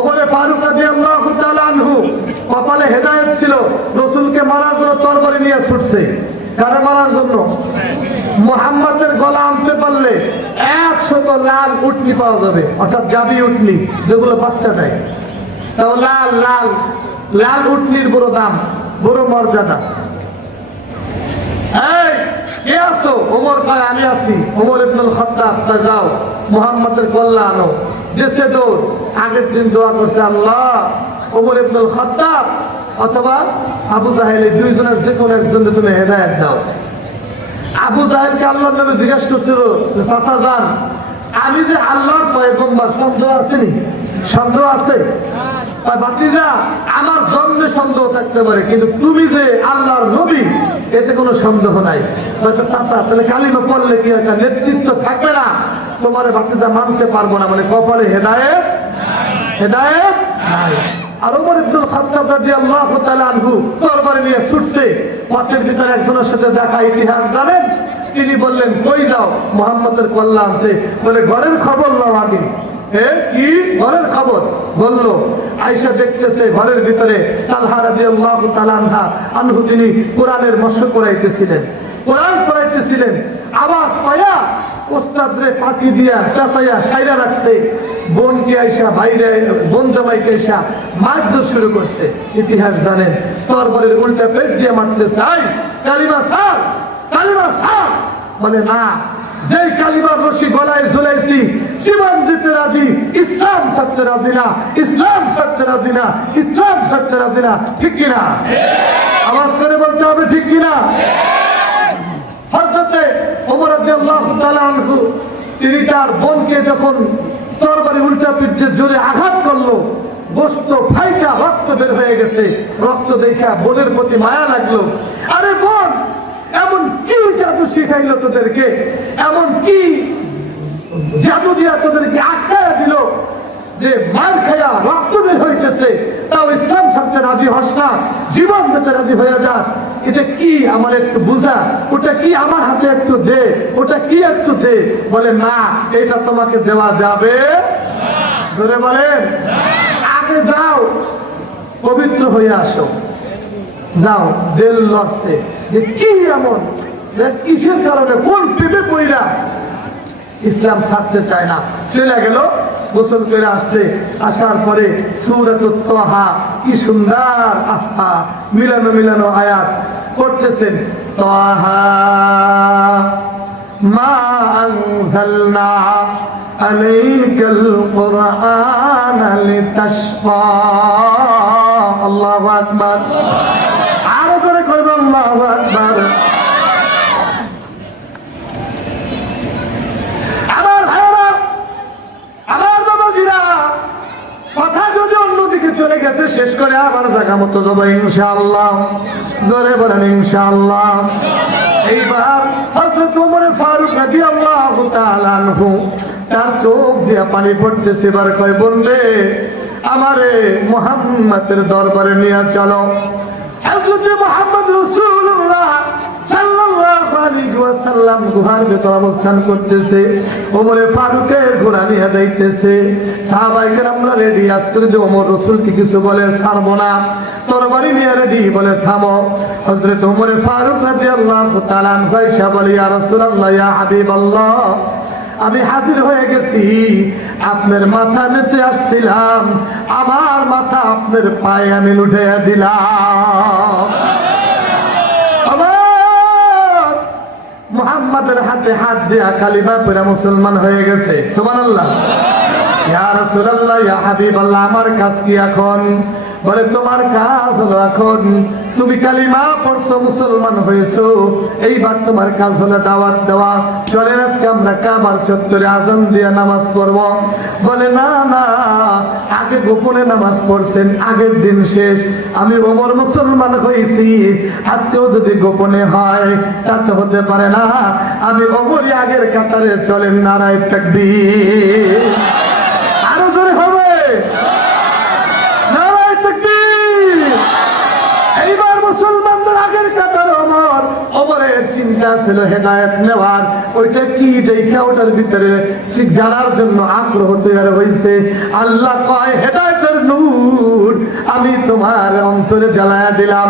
ওমরে ফারুক রাদিয়াল্লাহু তাআলা আনহু কপালে হেদায়েত ছিল, রাসূলকে মারার জন্য তরবারি নিয়ে ছুটছে। কারে মারার জন্য? মুহাম্মাদের গলা আনতে পারলে 100 লাল উটনি পাওয়া যাবে, অর্থাৎ গাবি উটনি যেগুলো বাচ্চা দেয়। তাও লাল লাল লাল উটনির বড় দাম, বড় মর্যাদা। এই কে আছো? ওমর কয় আমি আছি। ওমর ইবনুল খাত্তাব, তা যাও মুহাম্মাদের গলা আনো। দেশে দৌড়। আগের দিন দোয়া করছে, আল্লাহ ওমর ইবনুল খাত্তাব অথবা আবু জাহেল, এই দুইজনের যে কোনো একজনকে তুমি হেদায়েত দাও। আবু জাহেলকে আল্লাহর নবী জিজ্ঞাসা করছিল, চাচা যান, আমি যে আল্লাহর পয়গম্বর, সন্দেহ আসেনি? সন্দেহ আছে? ভাতিজা, আমার জন্মে সন্দেহ থাকতে পারে, কিন্তু তুমি যে আল্লাহর নবী এতে কোনো সন্দেহ নাই। চাচা তাহলে কালিমা পড়লে কি একটা নেতৃত্ব থাকবে না? তোমার ভাতিজা মানতে পারবো না, মানে কপালে হেদায়েত হেদায়েত নাই। আর ওমর ইবনুল খাত্তাব রাদিয়াল্লাহু তাআলা আনহু তরবারি নিয়ে ছুটছে। পথের ভিতরে একজনের সাথে দেখা, ইতিহাস জানেন? তিনি বললেন, কই যাও? মুহাম্মাদের কল্লা আনতে। বলে ঘরের খবর নাও আগে। কি ঘরের খবর? বললো। আয়েশা দেখতেছে ঘরের ভিতরে তালহা রাদিয়াল্লাহু তাআলা আনহু তিনি কোরআনের মশক করাইতেছিলেন, কোরআন পড়াইতেছিলেন। আওয়াজ পায়া ওস্তাদরে পাটি দিয়া চাচাইয়া সাইরা রাখছে। বোনকে আইসা বাইরে, বোন জামাইকে আইসা মারধর শুরু করছে। ইতিহাস জানেন? তরবারির উল্টা পেট দিয়ে মারতেছে, আই কালিমা ছাড়, কালিমা ছাড়। বলে না, যেই কালিমার রশি গলায় ঝুলাইছি, জীবন দিতে রাজি, ইসলাম ছাড়তে রাজি না, ইসলাম ছাড়তে রাজি না, ইসলাম ছাড়তে রাজি না। ঠিক কিনা? আওয়াজ করে বলতে হবে, ঠিক কিনা? হযরতে ওমর রাদিয়াল্লাহু তাআলা আনহু তিনি তার বোনকে যখন তরবারি উল্টা পিঠ দিয়ে জোরে আঘাত করলো, গোশত ফাইটা রক্ত বের হয়ে গেছে। রক্ত দেখা বোনের প্রতি মায়া লাগলো। আরে বোন, এমন কি জাদু শিখাইলো তোদেরকে? এমন কি জাদু দিয়া তোদেরকে আটকায়া দিল যে মার খায়া রক্ত বের হইতেছে, তাও ইসলাম ছাড়তে রাজি হস না, জীবন দিতে রাজি হয়ে যা? এটা কি আমার একটু বুঝা, ওটা কি আমার হাতে একটু দে, ওটা কি একটু দে। বলে না, এটা তোমাকে দেওয়া যাবে। ধরে বলেন, আগে যাও পবিত্র হয়ে আসো, যাও। দিল লসে যে কি এমন, কিসের কারণে, কোন প্রেমে পইরা ইসলাম ছাড়তে চায় না। চলে গেল, গোসল করে আসছে। আসার পরে সূরাতুত তাহা, কি সুন্দর, আহা, মিলানো মিলানো আয়াত পড়তেছেন। তাহা মা আনজালনা আলাইকাল কুরআনা লিতাশকা। আল্লাহু আকবার। আরো জোরে করবেন, আল্লাহু আকবার। কথা যদি অন্যদিকে চলে গেছে, শেষ করে আবার জায়গা মতো যাবো ইনশাআল্লাহ। জোরে বলেন ইনশাআল্লাহ। এইবার হযরত ওমর ফারুক রাদিয়াল্লাহু তাআলা আনহু তার চোখ দিয়ে পানি পড়তেছে। এবার কয়, বলবে আমারে মুহাম্মাদের দরবারে নিয়ে চলো। হযরত মুহাম্মদ রাসূলুল্লাহ সাল্লাল্লাহু আলাইহি ওয়াসাল্লাম গুহার ভিতর অবস্থান করতেছে। ওমরে ফারুকের ঘোড়া নিয়ে যাইতেছে। সাহাবায়ে কেরামরা রেডি। আজকে যদি ওমর রাসূলকে কিছু বলে, ছাড়বো না। তরবারি নিয়ে রেডি, বলে থামো। হযরত ওমরে ফারুক রাদিয়াল্লাহু তাআলা আনহু এসে বলে, ইয়া রাসূলুল্লাহ, ইয়া হাবিবাল্লাহ, আমি হাজির হয়ে গেছি। আপনার মাথা নিতে আসছিলাম, আমার মাথা আপনার পায়ে আমি লুটাইয়া দিলাম। মুহাম্মাদের হাতে হাত দিয়া কালিমা পড়ে মুসলমান হয়ে গেছে। সুবহানাল্লাহ। ইয়া রাসূলুল্লাহ, ইয়া হাবিবাল্লাহ, আমার কাজ কি এখন? বলে, তোমার কাজ হলো এখন তুমি কালিমা পড়ছো, মুসলমান হয়েছো, এইবার তোমার কাজ হলো দাওয়াত দেওয়া। চলেন আজকে আমরা কাবার চত্বরে আযান দিয়ে নামাজ পড়ব। বলে, না না, আগে গোপনে নামাজ পড়ছেন, আগের দিন শেষ। আমি ওমর মুসলমান হয়েছি, আজকেও যদি গোপনে হয় তাতে হতে পারে না। আমি ওমরই আগের কাতারে, চলেন নারায়ে তাকবীর। আরো জোরে হবে, নারায়ে তাকবীর। এইবার মুসলমানদের আগের কাতারে ওমর। ওমরের চিন্তা ছিল হেদায়েত নেওয়ার, ওইটা কি দেখা ওটার ভিতরে জানার জন্য আগ্রহ তৈরি হয়েছে। আল্লাহ কয়, হেদায়েতের আমি তোমার অন্তরে জ্বালায়া দিলাম।